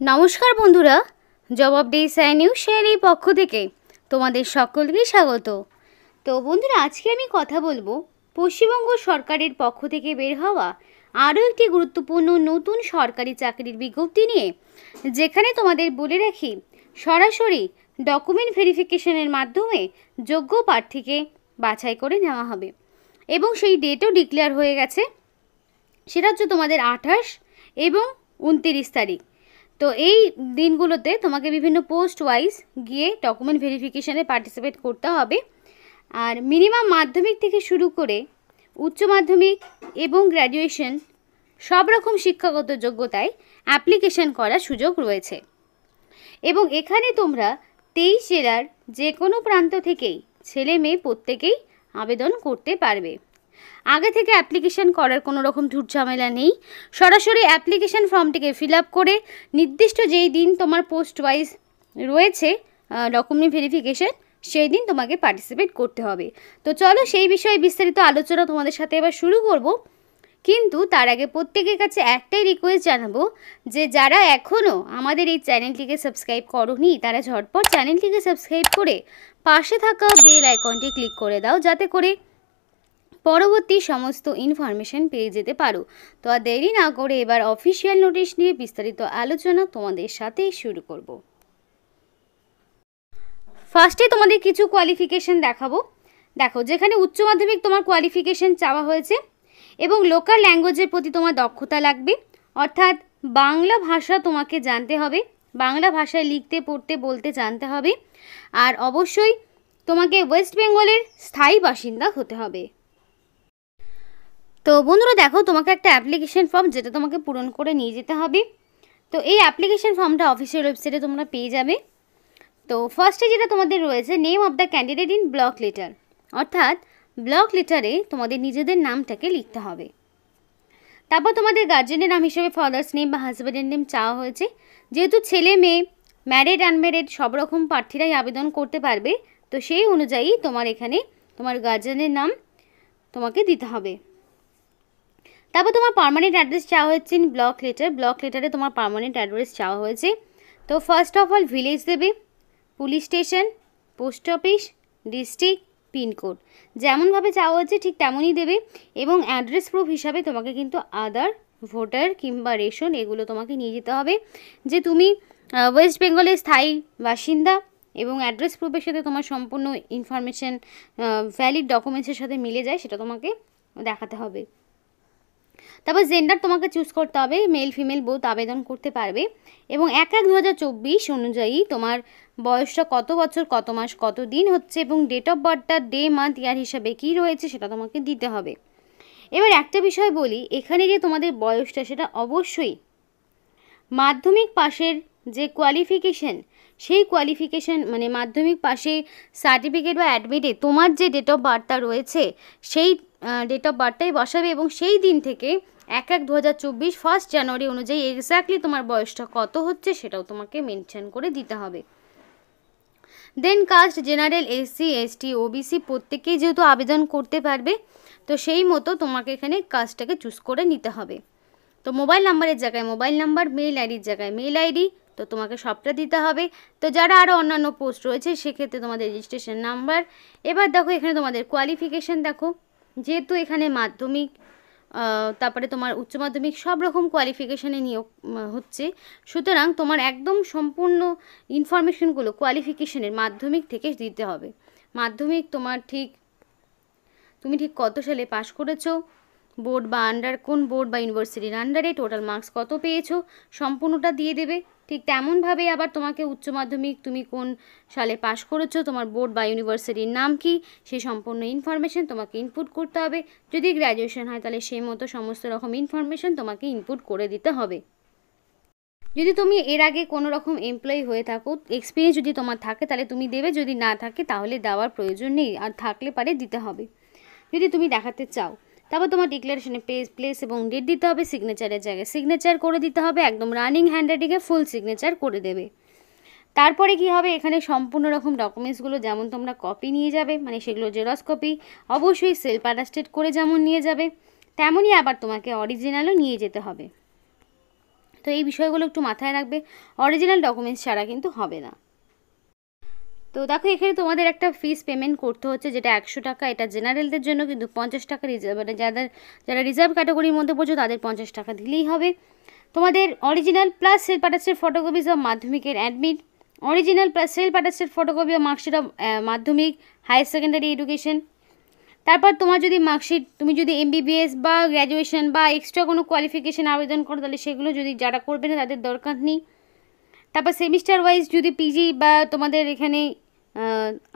নমস্কার বন্ধুরা, job update news শেয়ারের পক্ষ থেকে তোমাদের সকলকে স্বাগত। তো বন্ধুরা, আজকে আমি কথা বলবো পশ্চিমবঙ্গ সরকারের পক্ষ থেকে বের হওয়া আরও একটি গুরুত্বপূর্ণ নতুন সরকারি চাকরির বিজ্ঞপ্তি নিয়ে, যেখানে তোমাদের বলে রাখি সরাসরি ডকুমেন্ট ভেরিফিকেশনের মাধ্যমে যোগ্য প্রার্থীকে বাছাই করে নেওয়া হবে এবং সেই ডেটও ডিক্লেয়ার হয়ে গেছে। সেটা হচ্ছে তোমাদের 28 এবং 29 তারিখ। তো এই দিনগুলোতে তোমাকে বিভিন্ন পোস্ট ওয়াইজ গিয়ে ডকুমেন্ট ভেরিফিকেশানে পার্টিসিপেট করতে হবে। আর মিনিমাম মাধ্যমিক থেকে শুরু করে উচ্চ মাধ্যমিক এবং গ্র্যাজুয়েশন সব রকম শিক্ষাগত যোগ্যতায় অ্যাপ্লিকেশন করার সুযোগ রয়েছে এবং এখানে তোমরা 23 জেলার যে কোনো প্রান্ত থেকেই ছেলে মেয়ে প্রত্যেকেই আবেদন করতে পারবে। আগে থেকে অ্যাপ্লিকেশন করার কোনো রকম ঝুটঝামেলা নেই। সরাসরি অ্যাপ্লিকেশন ফর্মটিকে ফিল আপ করে নির্দিষ্ট যেই দিন তোমার পোস্ট ওয়াইজ রয়েছে ডকুমেন্ট ভেরিফিকেশন, সেই দিন তোমাকে পার্টিসিপেট করতে হবে। তো চলো সেই বিষয়ে বিস্তারিত আলোচনা তোমাদের সাথে এবার শুরু করব। কিন্তু তার আগে প্রত্যেকের কাছে একটাই রিকোয়েস্ট জানাবো যে যারা এখনও আমাদের এই চ্যানেলটিকে সাবস্ক্রাইব করোনি তারা ঝটপট চ্যানেলটিকে সাবস্ক্রাইব করে পাশে থাকা বেল আইকনটি ক্লিক করে দাও, যাতে করে পরবর্তী সমস্ত ইনফরমেশন পেয়ে যেতে পারো। তো আর দেরি না করে এবার অফিসিয়াল নোটিশ নিয়ে বিস্তারিত আলোচনা তোমাদের সাথে শুরু করব। ফার্স্টে তোমাদের কিছু কোয়ালিফিকেশন দেখাবো। দেখো, যেখানে উচ্চ মাধ্যমিক তোমার কোয়ালিফিকেশন চাওয়া হয়েছে এবং লোকাল ল্যাঙ্গুয়েজের প্রতি তোমার দক্ষতা লাগবে, অর্থাৎ বাংলা ভাষা তোমাকে জানতে হবে, বাংলা ভাষায় লিখতে পড়তে বলতে জানতে হবে, আর অবশ্যই তোমাকে ওয়েস্ট বেঙ্গলের স্থায়ী বাসিন্দা হতে হবে। তো বন্ধুরা দেখো, তোমাকে একটা অ্যাপ্লিকেশন ফর্ম যেটা তোমাকে পূরণ করে নিয়ে যেতে হবে। তো এই অ্যাপ্লিকেশন ফর্মটা অফিসিয়াল ওয়েবসাইটে তোমরা পেয়ে যাবে। তো ফার্স্টে যেটা তোমাদের রয়েছে name of the candidate in block letter, অর্থাৎ ব্লক লেটারে তোমাদের নিজেদের নামটাকে লিখতে হবে। তারপর তোমাদের গার্জেনের নাম হিসেবে ফাদার্স নেম বা হাজব্যান্ডের নেম চাওয়া হয়েছে। যেহেতু ছেলে মেয়ে, ম্যারিড আনম্যারিড সব রকম প্রার্থীরাই আবেদন করতে পারবে, তো সেই অনুযায়ী তোমার এখানে তোমার গার্জেনের নাম তোমাকে দিতে হবে। তারপর তোমার পার্মানেন্ট অ্যাড্রেস চাওয়া হয়েছে ইন ব্লক লেটার, ব্লক লেটারে তোমার পার্মানেন্ট অ্যাড্রেস চাওয়া হয়েছে। তো ফার্স্ট অফ অল ভিলেজ দেবে, police station, post office, district, pincode যেমনভাবে চাওয়া হচ্ছে ঠিক তেমনই দেবে। এবং অ্যাড্রেস প্রুফ হিসাবে তোমাকে কিন্তু আধার, ভোটার কিংবা রেশন এগুলো তোমাকে নিয়ে যেতে হবে, যে তুমি ওয়েস্ট বেঙ্গলের স্থায়ী বাসিন্দা, এবং অ্যাড্রেস প্রুফের সাথে তোমার সম্পূর্ণ ইনফরমেশন ভ্যালিড ডকুমেন্টসের সাথে মিলে যায়, সেটা তোমাকে দেখাতে হবে। তারপর জেন্ডার তোমাকে চুজ করতে হবে, মেল ফিমেল বোথ আবেদন করতে পারবে। এবং 1/1/2024 অনুযায়ী তোমার বয়সটা কত বছর, কত মাস, কত দিন হচ্ছে, এবং ডেট অফ বার্থটা ডে মান্থ ইয়ার হিসাবে কী রয়েছে সেটা তোমাকে দিতে হবে। এবার একটা বিষয় বলি, এখানে যে তোমাদের বয়সটা সেটা অবশ্যই মাধ্যমিক পাশের যে কোয়ালিফিকেশন, সেই কোয়ালিফিকেশন মানে মাধ্যমিক পাশে সার্টিফিকেট বা অ্যাডমিটে তোমার যে ডেট অফ বার্থটা রয়েছে সেই ডেট অফ বার্থটাই বসাবে, এবং সেই দিন থেকে 1/1/2024 1 জানুয়ারি অনুযায়ী এক্স্যাক্টলি তোমার বয়সটা কত হচ্ছে সেটাও তোমাকে মেনশন করে দিতে হবে। Then caste, general, SC, ST, OBC প্রত্যেকেই যেহেতু আবেদন করতে পারবে, তো সেই মতো তোমাকে এখানে কাস্টটাকে চুজ করে নিতে হবে। তো মোবাইল নাম্বারের জায়গায় মোবাইল নাম্বার, মেল আইডির জায়গায় মেল আইডি, তো তোমাকে সবটা দিতে হবে। তো যারা আরও অন্যান্য পোস্ট রয়েছে সেক্ষেত্রে তোমাদের রেজিস্ট্রেশন নাম্বার। এবার দেখো এখানে তোমাদের কোয়ালিফিকেশান দেখো, যেহেতু এখানে মাধ্যমিক তারপরে তোমার উচ্চ মাধ্যমিক সব রকম কোয়ালিফিকেশানে নিয়োগ হচ্ছে, সুতরাং তোমার একদম সম্পূর্ণ ইনফরমেশনগুলো কোয়ালিফিকেশানের মাধ্যমিক থেকে দিতে হবে। মাধ্যমিক তোমার তুমি ঠিক কত সালে পাশ করেছো, বোর্ড বা আন্ডার, কোন বোর্ড বা ইউনিভার্সিটির আন্ডারে, টোটাল মার্কস কত পেয়েছো, সম্পূর্ণটা দিয়ে দেবে। ঠিক তেমনভাবে আবার তোমাকে উচ্চ মাধ্যমিক তুমি কোন সালে পাশ করেছো, তোমার বোর্ড বা ইউনিভার্সিটির নাম কি, সেই সম্পূর্ণ ইনফরমেশন তোমাকে ইনপুট করতে হবে। যদি গ্র্যাজুয়েশন হয় তাহলে সেই মতো সমস্ত রকম ইনফরমেশন তোমাকে ইনপুট করে দিতে হবে। যদি তুমি এর আগে কোনো রকম এমপ্লয়ি হয়ে থাকো, এক্সপিরিয়েন্স যদি তোমার থাকে তাহলে তুমি দেবে, যদি না থাকে তাহলে দেওয়ার প্রয়োজন নেই, আর থাকলে পারে দিতে হবে যদি তুমি দেখাতে চাও। তারপর তোমার ডিক্লারেশনে প্লেস এবং ডেট দিতে হবে, সিগনেচারের জায়গায় সিগনেচার করে দিতে হবে, একদম রানিং হ্যান্ডরাইটিংয়ে ফুল সিগনেচার করে দেবে। তারপরে কি হবে, এখানে সম্পূর্ণ রকম ডকুমেন্টসগুলো যেমন তোমরা কপি নিয়ে যাবে, মানে সেগুলো জেরক্স কপি, অবশ্যই সেলফ অ্যাটাস্টেড করে যেমন নিয়ে যাবে তেমনই আবার তোমাকে অরিজিনালও নিয়ে যেতে হবে। তো এই বিষয়গুলো একটু মাথায় রাখবে, অরিজিনাল ডকুমেন্টস ছাড়া কিন্তু হবে না। তো দেখো এখানে তোমাদের একটা ফিস পেমেন্ট করতে হচ্ছে, যেটা 100 টাকা। এটা জেনারেলদের জন্য, কিন্তু 50 টাকা রিজার্ভ, মানে যারা রিজার্ভ ক্যাটাগরির মধ্যে পড়ছো তাদের 50 টাকা দিলেই হবে। তোমাদের original plus self attested photocopies of মাধ্যমিকের admit, original plus self attested photocopy of marksheet of মাধ্যমিক হায়ার সেকেন্ডারি এডুকেশন। তারপর তোমার যদি মার্কশিট, তুমি যদি এমবিবিএস বা গ্র্যাজুয়েশন বা এক্সট্রা কোনো কোয়ালিফিকেশান আবেদন করো তাহলে সেগুলো, যদি যারা করবে না তাদের দরকার নেই। তারপর সেমিস্টার ওয়াইজ যদি পিজি বা তোমাদের এখানে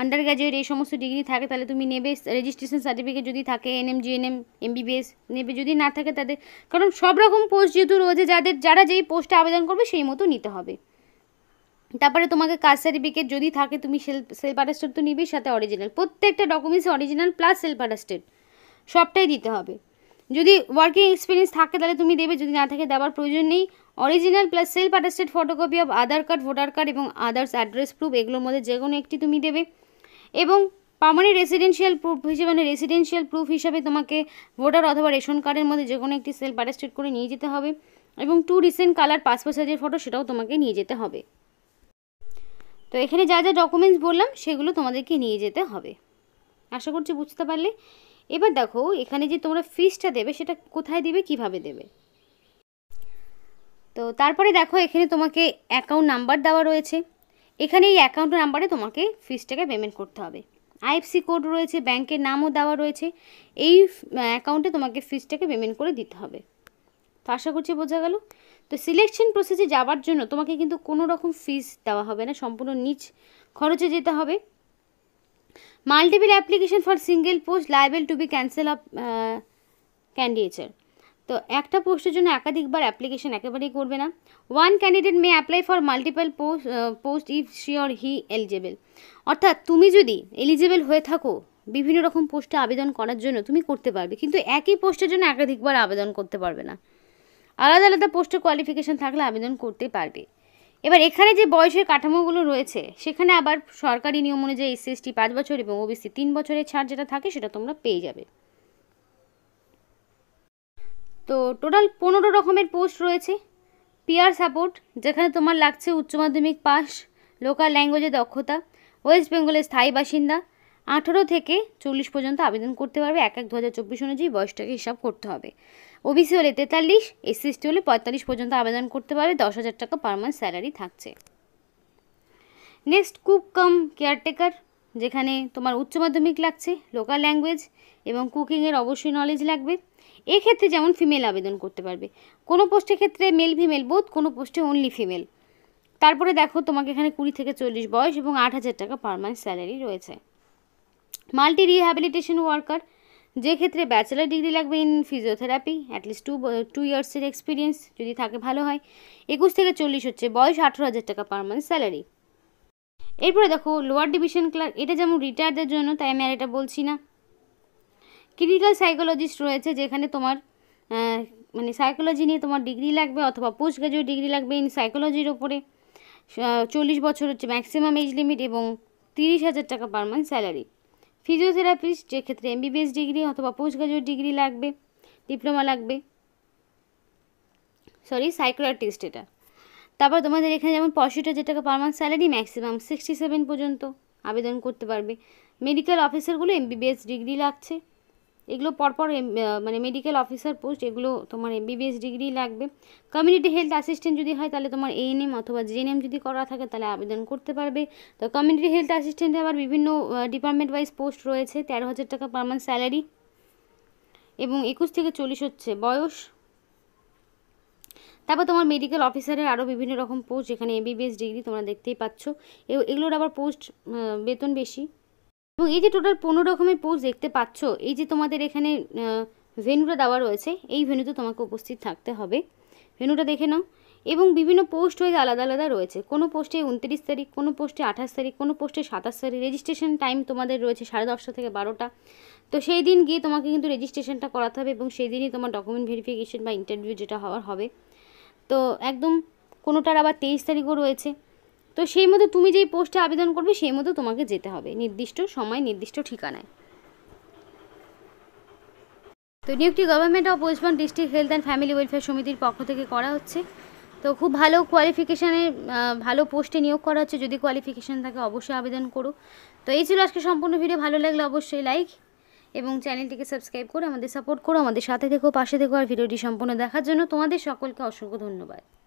আন্ডার গ্র্যাজুয়েট এই সমস্ত ডিগ্রি থাকে তাহলে তুমি নেবে। রেজিস্ট্রেশন সার্টিফিকেট যদি থাকে, এনএম জিএনএম এমবিবিএস নেবে, যদি না থাকে তাদের, কারণ সব রকম পোস্ট যেহেতু রয়েছে, যারা যেই পোস্টে আবেদন করবে সেই মতো নিতে হবে। তারপরে তোমাকে কাস্ট সার্টিফিকেট যদি থাকে, তুমি সেলফ অ্যাটাস্টেড তো নিবেই, সাথে অরিজিনাল, প্রত্যেকটা documents original plus self attested সবটাই দিতে হবে। যদি ওয়ার্কিং এক্সপিরিয়েন্স থাকে তাহলে তুমি দেবে, যদি না থাকে দেওয়ার প্রয়োজন নেই। Original plus self attested photocopy of Aadhaar card, voter card এবং আদার্স অ্যাড্রেস প্রুফ, এগুলোর মধ্যে যে কোনো একটি তুমি দেবে। এবং পার্মানেন্ট রেসিডেন্সিয়াল প্রুফ হিসেবে, মানে রেসিডেন্সিয়াল প্রুফ হিসাবে তোমাকে ভোটার অথবা রেশন কার্ডের মধ্যে যে কোনো একটি সেলফ অ্যাটাস্টেড করে নিয়ে যেতে হবে। এবং 2 রিসেন্ট কালার পাসপোর্ট সাইজের ফটো, সেটাও তোমাকে নিয়ে যেতে হবে। তো এখানে যা যা ডকুমেন্টস বললাম সেগুলো তোমাদেরকে নিয়ে যেতে হবে। আশা করছি বুঝতে পারলে। এবার দেখো এখানে যে তোমরা ফিসটা দেবে সেটা কোথায় দেবে, কিভাবে দেবে। তো তারপরে দেখো এখানে তোমাকে অ্যাকাউন্ট নাম্বার দেওয়া রয়েছে। এখানে এই অ্যাকাউন্ট নাম্বারে তোমাকে ফিসটাকে পেমেন্ট করতে হবে। আইএফসি কোড রয়েছে, ব্যাংকের নামও দেওয়া রয়েছে। এই অ্যাকাউন্টে তোমাকে ফিসটাকে পেমেন্ট করে দিতে হবে। তো আশা করছি বোঝা গেল। তো সিলেকশন প্রসেসে যাওয়ার জন্য তোমাকে কিন্তু কোনো রকম ফিস দেওয়া হবে না, সম্পূর্ণ নিজ খরচে যেতে হবে। Multiple application for single post liable to be cancel of candidature. তো একটা পোস্টের জন্য একাধিকবার অ্যাপ্লিকেশন একেবারেই করবে না। One candidate may apply for multiple post if she or he eligible. অর্থাৎ তুমি যদি এলিজেবল হয়ে থাকো বিভিন্ন রকম পোস্টে আবেদন করার জন্য, তুমি করতে পারবে, কিন্তু একই পোস্টের জন্য একাধিকবার আবেদন করতে পারবে না। আলাদা আলাদা পোস্টের কোয়ালিফিকেশান থাকলে আবেদন করতে পারবে। এবার এখানে যে বয়সের কাঠামোগুলো রয়েছে সেখানে আবার সরকারি নিয়ম অনুযায়ী এসসি এসটি 5 বছর এবং ওবিসি 3 বছরের ছাড় যেটা থাকে সেটা তোমরা পেয়ে যাবে। তো টোটাল 15 রকমের পোস্ট রয়েছে। পিয়ার সাপোর্ট, যেখানে তোমার লাগছে উচ্চ মাধ্যমিক পাস, লোকাল ল্যাঙ্গুয়েজে দক্ষতা, ওয়েস্ট বেঙ্গলের স্থায়ী বাসিন্দা, 18 থেকে 40 পর্যন্ত আবেদন করতে পারবে। 1/1/2024 অনুযায়ী বয়সটাকে হিসাব করতে হবে। ওবিসি হলে 43, এসসি এসটি হলে 45 পর্যন্ত আবেদন করতে পারবে। 10,000 টাকা পার মান্থ স্যালারি থাকছে। নেক্সট কুক কাম কেয়ারটেকার, যেখানে তোমার উচ্চ মাধ্যমিক লাগছে, লোকাল ল্যাঙ্গুয়েজ এবং কুকিংয়ের অবশ্যই নলেজ লাগবে। এক্ষেত্রে যেমন ফিমেল আবেদন করতে পারবে, কোনো পোস্টের ক্ষেত্রে মেল ফিমেল বোথ, কোনো পোস্টে অনলি ফিমেল। তারপরে দেখো তোমাকে এখানে 20 থেকে 40 বয়স এবং 8,000 টাকা পার মান্থ স্যালারি রয়েছে। মাল্টি রিহ্যাবিলিটেশন ওয়ার্কার, যে ক্ষেত্রে ব্যাচেলার ডিগ্রি লাগবে ইন ফিজিওথেরাপি, অ্যাটলিস্ট 2 ইয়ার্সের এক্সপিরিয়েন্স যদি থাকে ভালো হয়। 21 থেকে 40 হচ্ছে বয়স, 18,000 টাকা পার মান্থ স্যালারি। এরপরে দেখো লোয়ার ডিভিশন ক্লার্ক, এটা যেমন রিটায়ারদের জন্য, তাই আমি আর এটা বলছি না। ক্লিনিক্যাল সাইকোলজিস্ট রয়েছে, যেখানে তোমার মানে সাইকোলজি নিয়ে তোমার ডিগ্রি লাগবে অথবা পোস্ট গ্রাজুয়েট ডিগ্রি লাগবে ইন সাইকোলজির ওপরে। 40 বছর হচ্ছে ম্যাক্সিমাম এজ লিমিট এবং 30,000 টাকা পার মান্থ স্যালারি। ফিজিওথেরাপিস্ট, যে ক্ষেত্রে এমবিবিএস ডিগ্রি অথবা পোস্ট গ্রাজুয়েট ডিগ্রি লাগবে, ডিপ্লোমা লাগবে, সাইকোলজিস্ট এটা। তারপর তোমাদের এখানে যেমন 65,000 টাকা পার মান্থ স্যালারি, ম্যাক্সিমাম 67 পর্যন্ত আবেদন করতে পারবে। মেডিকেল অফিসারগুলো এমবিবিএস ডিগ্রি লাগছে, এগুলো পরপর মানে মেডিকেল অফিসার পোস্ট, এগুলো তোমার এমবিবিএস ডিগ্রি লাগবে। কমিউনিটি হেলথ অ্যাসিস্ট্যান্ট যদি হয় তাহলে তোমার এএনএম অথবা জিএনএম যদি করা থাকে তাহলে আবেদন করতে পারবে। তো কমিউনিটি হেলথ অ্যাসিস্ট্যান্টে আবার বিভিন্ন ডিপার্টমেন্ট ওয়াইজ পোস্ট রয়েছে। 13,000 টাকা পার মান্থ স্যালারি এবং 21 থেকে 40 হচ্ছে বয়স। তারপর তোমার মেডিকেল অফিসারের আরও বিভিন্ন রকম পোস্ট, যেখানে এমবিবিএস ডিগ্রি তোমরা দেখতেই পাচ্ছ। এগুলোর আবার পোস্ট বেতন বেশি। এবং এই যে টোটাল 15 রকমের পোস্ট দেখতে পাচ্ছ, এই যে তোমাদের এখানে ভেন্যুটা দেওয়া রয়েছে, এই ভেন্যুতে তোমাকে উপস্থিত থাকতে হবে। ভেন্যুটা দেখে নাও। এবং বিভিন্ন পোস্ট হয়ে আলাদা আলাদা রয়েছে, কোনো পোস্টে 29 তারিখ, কোনো পোস্টে 28 তারিখ, কোনো পোস্টে 27 তারিখ। রেজিস্ট্রেশন টাইম তোমাদের রয়েছে 10:30 থেকে 12টা। তো সেই দিন গিয়ে তোমাকে কিন্তু রেজিস্ট্রেশনটা করাতে হবে এবং সেই দিনই তোমার ডকুমেন্ট ভেরিফিকেশন বা ইন্টারভিউ যেটা হওয়ার হবে। তো একদম কোনোটার আবার 23 তারিখও রয়েছে। তো সেই মতো তুমি যেই পোস্টে আবেদন করবে সেই মতো তোমাকে যেতে হবে, নির্দিষ্ট সময় নির্দিষ্ট ঠিকানায়। তো নিয়োগটি government of West Bengal district health and family welfare সমিতির পক্ষ থেকে করা হচ্ছে। তো খুব ভালো কোয়ালিফিকেশানে ভালো পোস্টে নিয়োগ করা হচ্ছে, যদি কোয়ালিফিকেশান থাকে অবশ্যই আবেদন করো। তো এই ছিল আজকে সম্পূর্ণ ভিডিও, ভালো লাগলে অবশ্যই লাইক এবং চ্যানেলটিকে সাবস্ক্রাইব করে আমাদের সাপোর্ট করো, আমাদের সাথে থেকো, পাশে থেকো। আর ভিডিওটি সম্পূর্ণ দেখার জন্য তোমাদের সকলকে অসংখ্য ধন্যবাদ।